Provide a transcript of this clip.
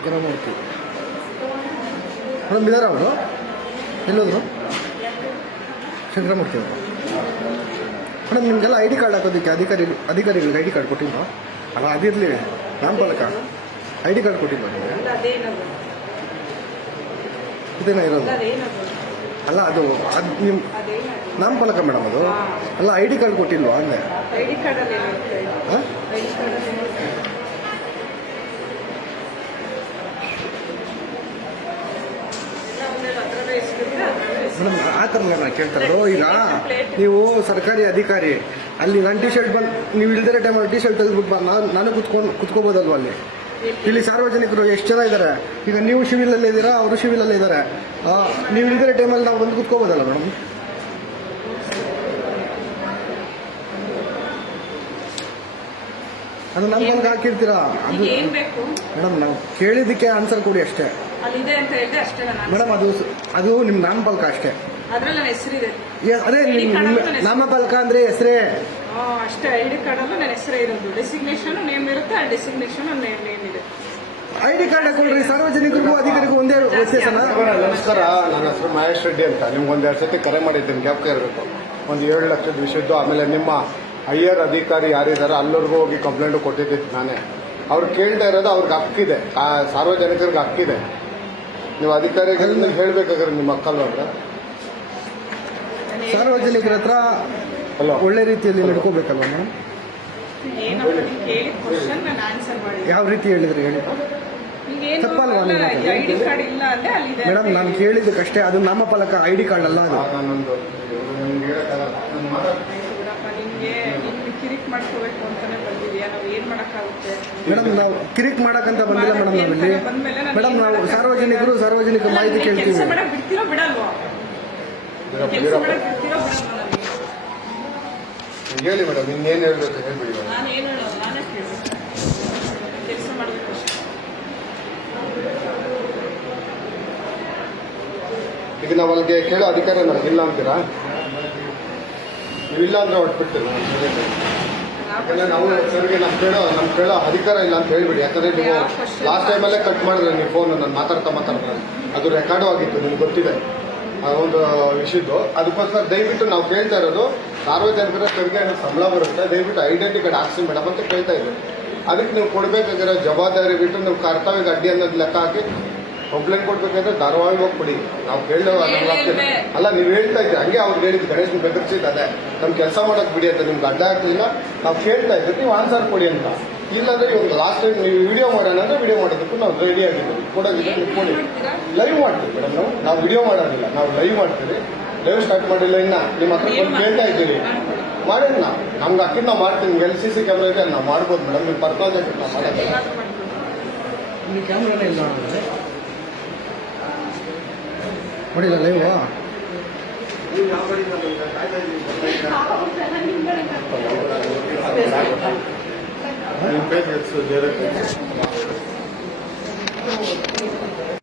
Shankaramurthy madam ಇದಾರ ಅವರು? ಎಲ್ಲೋದ್ರು? ಶಂಕರಮೂರ್ತಿ ಅವರು. ಮೇಡಮ್ ನಿಮಗೆಲ್ಲ ಐ ಡಿ ಕಾರ್ಡ್ ಹಾಕೋದಕ್ಕೆ ಅಧಿಕಾರಿ ಅಧಿಕಾರಿಗಳಿಗೆ ಐ ಡಿ ಕಾರ್ಡ್ ಕೊಟ್ಟಿಲ್ಲ ಅಲ್ಲ ಅದಿರಲಿ ನಾಮಫಲಕ ಐ ಡಿ ಕಾರ್ಡ್ ಕೊಟ್ಟಿಲ್ವಾ ನಿಮಗೆ? ಇದೇನಾ ಇರೋದು? ಅಲ್ಲ ಅದು ಅದು ನಿಮ್ಮ ನಮ್ಮ ನಾಮಫಲಕ ಮೇಡಮ್ ಅದು. ಅಲ್ಲ ಐ ಡಿ ಕಾರ್ಡ್ ಕೊಟ್ಟಿಲ್ವಾ ಅಂದೆ? ಮೇಡಮ್ ಆ ಥರ ನಾನು ಈಗ ನೀವು ಸರ್ಕಾರಿ ಅಧಿಕಾರಿ ಅಲ್ಲಿ ನಾನು ಟಿ ಶರ್ಟ್ ಬಂದು ನೀವು ಇಲ್ದಿರೋ ಟೈಮಲ್ಲಿ ಟಿ ಶರ್ಟ್ ತೆಗೆದ್ಬಿಟ್ಟು ನಾನು ನಾನು ಕುತ್ಕೊಂಡು ಕುತ್ಕೋಬೋದಲ್ವ ಅಲ್ಲಿ? ಇಲ್ಲಿ ಸಾರ್ವಜನಿಕರು ಎಷ್ಟು ಜನ ಇದ್ದಾರೆ ಈಗ ನೀವು ಶಿವಿಲಲ್ಲಿ ಇದ್ದೀರಾ ಅವರು ಶಿವಿಲಲ್ಲಿ ಇದ್ದಾರೆ ನೀವು ಇಲ್ದಿರೋ ಟೈಮಲ್ಲಿ ನಾವು ಬಂದು ಕುತ್ಕೋಬೋದಲ್ಲ ಮೇಡಮ್? ಅದು ನಮ್ಗೆ ಬಂದು ಹಾಕಿರ್ತೀರಾ? ಮೇಡಮ್ ನಾವು ಕೇಳಿದ್ದಕ್ಕೆ ಆನ್ಸರ್ ಕೊಡಿ ಅಷ್ಟೇ. ಅಲ್ಲಿದೆ ಅಂತ ಹೇಳಿದೆ ಅಷ್ಟೇ ನಾನು ಮೇಡಮ್ ಅದು ಅದು ನಿಮ್ಮ ನಾಮಫಲಕ ಅಷ್ಟೇ. ಅದ್ರಲ್ಲಿ ನನ್ನ ಹೆಸರಿದೆ. ಇದೆ ಅದೇ ನಿಮ್ಮ ನಾಮಫಲಕ ಅಂದರೆ ಹೆಸರೇ. ಆ, ಅಷ್ಟೇ ಐ ಡಿ ಕಾರ್ಡಲ್ಲೂ ನನ್ನ ಹೆಸರೇ ಇರೋದು. ಡೆಸಿಗ್ನೇಷನ್ ನೇಮ್ ಇರುತ್ತೆ ಆ ಡೆಸಿಗ್ನೇಷನ್ ನೇಮ್ ನೇಮ್ ಇದೆ. ಐ ಡಿ ಕಾರ್ಡ್ ಹಾಕೊಳ್ರಿ ಸಾರ್ವಜನಿಕರಿಗೂ ಅಧಿಕಾರಿಗೂ ಒಂದೇ ವ್ಯತ್ಯಾಸನ? ನಮಸ್ಕಾರ. ನನ್ನ ಹೆಸರು ಮಹೇಶ್ ರೆಡ್ಡಿ ಅಂತ. ನಿಮ್ಗೆ ಒಂದೆರಡು ಎರಡು ಸತಿ ಕರೆ ಮಾಡಿದ್ದೀನಿ ಜ್ಞಾಪಕ ಇರಬೇಕು. ಒಂದು ಏಳು ಲಕ್ಷದ ವಿಷಯದ್ದು ಆಮೇಲೆ ನಿಮ್ಮ ಹೈಯರ್ ಅಧಿಕಾರಿ ಯಾರಿದ್ದಾರೆ ಅಲ್ಲರಿಗೂ ಹೋಗಿ ಕಂಪ್ಲೇಂಟ್ ಕೊಟ್ಟಿದ್ದೀನಿ ನಾನೇ. ಅವ್ರು ಕೇಳ್ತಾ ಇರೋದು ಅವ್ರಿಗೆ ಹಕ್ಕಿದೆ. ಆ ಸಾರ್ವಜನಿಕರಿಗೆ ಹಕ್ಕಿದೆ. ನೀವು ಅಧಿಕಾರಿಗಳನ್ನ ಹೇಳ್ಬೇಕಾದ್ರೆ ನಿಮ್ಮ ಮಕ್ಕಳು ಅಂದ್ರೆ ಸಾರ್ವಜನಿಕರ ಹತ್ರ ಅಲ್ವಾ ಒಳ್ಳೆ ರೀತಿಯಲ್ಲಿ ನಡ್ಕೋಬೇಕಲ್ವ ಮೇಡಮ್? ಏನಪ್ಪ ನೀನು ಕೇಳಿದ ಕ್ವಶನ್ ನಾನು ಆನ್ಸರ್ ಮಾಡಿದೆ ಯಾವ ರೀತಿ ಹೇಳಿದ್ರಿ ಹೇಳಿ? ತಪ್ಪಲ್ವಾ ನೀವು ಐ ಡಿ ಕಾರ್ಡ್ ಇಲ್ಲ ಅಂದ್ರೆ ಅಲ್ಲಿದೆ ಮೇಡಮ್ ನಾನು ಕೇಳಿದ್ದಕ್ಕಷ್ಟೇ ಅದು ನಾಮಫಲಕ ಐ ಡಿ ಕಾರ್ಡ್ ಅಲ್ಲ ಅದು. ನಾನೊಂದು ನಿಮ್ಗೆ ಹೇಳಕ್ಕಾಗಲ್ಲ. ನಾನು ಮಾತಾಡ್ತೀನಿ. ಬಿಡಪ್ಪ ನಿಮ್ಗೆ ನಿಮ್ಗೆ ಕಿರಿಕ್ ಮಾಡ್ಕೋಬೇಕು ಅಂತಾನೆ ಬಂದಿದ್ಯಾ. ನಾವು ಏನ್ ಮಾಡಕ್ಕಾಗುತ್ತೆ? ಮೇಡಮ್ ನಾವು ಕಿರಿಕ್ ಮಾಡಕ್ಕಂತ ಬಂದಿಲ್ಲ ಮೇಡಮ್ ನಾವಿಲ್ಲಿ. ಮೇಡಮ್ ನಾವು ಸಾರ್ವಜನಿಕರು ಸಾರ್ವಜನಿಕ ಮಾಹಿತಿ ಕೆಲಸ ಕೇಳ್ತೀವಿ. ಮಾಡಕ್ ಬಿಡ್ತೀರೋ ಬಿಡಲ್ವಾ? ಕೆಲಸ ವೀರಪ್ಪ. ಮಾಡಕ್ ಬಿಡ್ತೀರೋ ಬಿಡಲ್ವಾ ನನಗೆ ಹೇಳಿ ಮೇಡಮ್ ಇನ್ನೇನು ಹೇಳ್ಬೇಕು ಹೇಳ್ಬಿಡಿ ಮೇಡಮ್. ನಾನು ಏನು ಹೇಳೋದು? ನಾನೇ ಕೇಳಬೇಕು. ಕೆಲಸ ಮಾಡ್ಬೇಕು ಅಷ್ಟೇ. ಈಗ ನಾವು ಅಲ್ಲಿಗೆ ಕೇಳೋ ಅಧಿಕಾರ ನನಗಿಲ್ಲ ಅಂತೀರಾ? ನೀವಿಲ್ಲ ಅಂದ್ರೆ ಹೊಟ್ಬಿಡ್ತೀವಿ ಯಾಕಂದ್ರೆ ನಾವು ಸರ್ಗೆ ನಮ್ಮ ಕೇಳೋ ನಮ್ಮ ಕೇಳೋ ಅಧಿಕಾರ ಇಲ್ಲ ಅಂತ ಹೇಳ್ಬಿಡಿ. ಯಾಕಂದ್ರೆ ನೀವು? ಲಾಸ್ಟ್ ಟೈಮಲ್ಲೇ ಕಟ್ ಮಾಡಿದ್ರೆ ನೀವು ಫೋನ್ ನಾನು ಮಾತಾಡ್ತಾ ಮಾತಾಡ್ತಾ. ಅದು ರೆಕಾರ್ಡು ಆಗಿತ್ತು ನಿಮ್ಗೆ ಗೊತ್ತಿದೆ. ಆ ಒಂದು ವಿಷಯದ್ದು. ಅದಕ್ಕೋಸ್ಕರ ದಯವಿಟ್ಟು ನಾವು ಕೇಳ್ತಾ ಇರೋದು ಸಾರ್ವಜನಿಕರ ತೆರಿಗೆ ಅನ್ನೋ ಸಂಬಳ ಬರುತ್ತೆ ದಯವಿಟ್ಟು ಐಡೆಂಟಿ ಕಾರ್ಡ್ ಹಾಕ್ಸಿ ಮೇಡಮ್ ಅಂತ ಕೇಳ್ತಾ ಇದ್ದೀವಿ ಅದಕ್ಕೆ ನೀವು ಕೊಡಬೇಕಾಗಿರೋ ಜವಾಬ್ದಾರಿ ಬಿಟ್ಟು ನೀವು ಕರ್ತವ್ಯಕ್ಕೆ ಅಡ್ಡಿ ಅನ್ನೋದು ಲೆಕ್ಕ ಹಾಕಿ ಕಂಪ್ಲೇಂಟ್ ಕೊಡ್ಬೇಕಂದ್ರೆ ಧಾರಾವಾಹಿ ಹೋಗಿ ಕೊಡಿ ನಾವು ಕೇಳೋ. ಏನ್ ಹೇಳ್ದೆ? ಅಲ್ಲ ನೀವು ಹೇಳ್ತಾ ಇದ್ದೀರಿ. ಹಂಗೆ ಅವ್ರು ಹೇಳಿದ್ರು ಗಣೇಶ್ ಬೆದರ್ಸಿದ್ದು ಅದೇ ನಮ್ ಕೆಲಸ ಮಾಡಕ್ ಬಿಡಿ ಅಂತ ನಿಮ್ಗೆ ಅಡ್ಡ ಆಗ್ತಿಲ್ಲ ನಾವು ಕೇಳ್ತಾ ಇದ್ದೀವಿ ನೀವು ಆನ್ಸರ್ ಕೊಡಿ ಅಂತ. ಇಲ್ಲಾಂದ್ರೆ ಇವಾಗ ಲಾಸ್ಟ್ ಟೈಮ್ ನೀವು ವಿಡಿಯೋ ಮಾಡೋಣ ಅಂದ್ರೆ ವಿಡಿಯೋ ಮಾಡೋದಕ್ಕೂ ನಾವು ರೆಡಿ ಆಗಿದ್ದೀವಿ. ಕೊಡೋದಿಲ್ಲ ನೀವು ಕೊಡಿ. ಲೈವ್ ಮಾಡ್ತೀವಿ ಮೇಡಮ್ ನಾವು. ನಾವು ವಿಡಿಯೋ ಮಾಡೋದಿಲ್ಲ ನಾವು ಲೈವ್ ಮಾಡ್ತೀವಿ. ಲೈವ್ ಸ್ಟಾರ್ಟ್ ಮಾಡಿಲ್ಲ ಇನ್ನ. ನಿಮ್ಮ ಹತ್ರ ಬಂದು ಕೇಳ್ತಾ ಇದ್ದೀವಿ ಮಾಡೋಣ. ನಾವು ನಮ್ಗೆ ಅಕ್ಕಿ ನಾವು ಮಾಡ್ತೀನಿ ನಿಮ್ಗೆ ಎಲ್ ಸಿ ಸಿ ಕ್ಯಾಮ್ರಾ ಇದೆ ನಾವು ಮಾಡ್ಬೋದು ಮೇಡಮ್ ನೀವು ಜಾಗ ನಾವು ಕ್ಯಾಮ್ರಾನೇ ಇಲ್ಲ ಅಂದರೆ? ನೋಡಿಲ್ಲ ಲೈವ್ ಡೈರೆಕ್ಟ್